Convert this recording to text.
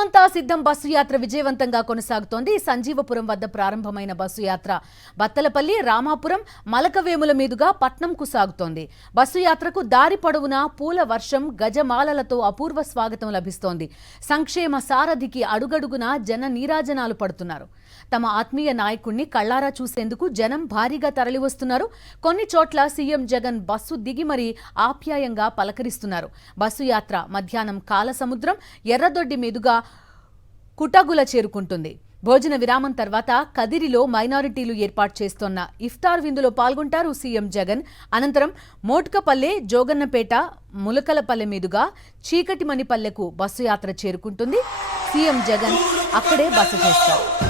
మేమంతా సిద్ధం బస్సు యాత్ర విజయవంతంగా కొనసాగుతోంది. సంజీవపురం వద్ద ప్రారంభమైన బస్సు యాత్ర బత్తలపల్లి, రామాపురం, మలకవేముల మీదుగా పట్నంకు సాగుతోంది. బస్సు యాత్రకు దారి పొడవునా పూల వర్షం, గజమాలలతో అపూర్వ స్వాగతం లభిస్తోంది. సంక్షేమ సారథికి అడుగడుగునా జన నీరాజనాలు పడుతున్నారు. తమ ఆత్మీయ నాయకుణ్ణి కళ్లారా చూసేందుకు జనం భారీగా తరలివస్తున్నారు. కొన్ని చోట్ల సీఎం జగన్ బస్సు దిగి మరీ ఆప్యాయంగా పలకరిస్తున్నారు. బస్సు యాత్ర మధ్యాహ్నం కాలసముద్రం, ఎర్రదొడ్డి మీదుగా కుటగుల చేరుకుంటుంది. భోజన విరామం తర్వాత కదిరిలో మైనారిటీలు ఏర్పాటు చేస్తోన్న ఇఫ్తార్ విందులో పాల్గొంటారు సీఎం జగన్. అనంతరం మోట్కపల్లె, జోగన్నపేట, ములకలపల్లె మీదుగా చీకటిమణిపల్లెకు బస్సు యాత్ర చేరుకుంటుంది. సీఎం జగన్ అక్కడే బస చేస్తారు.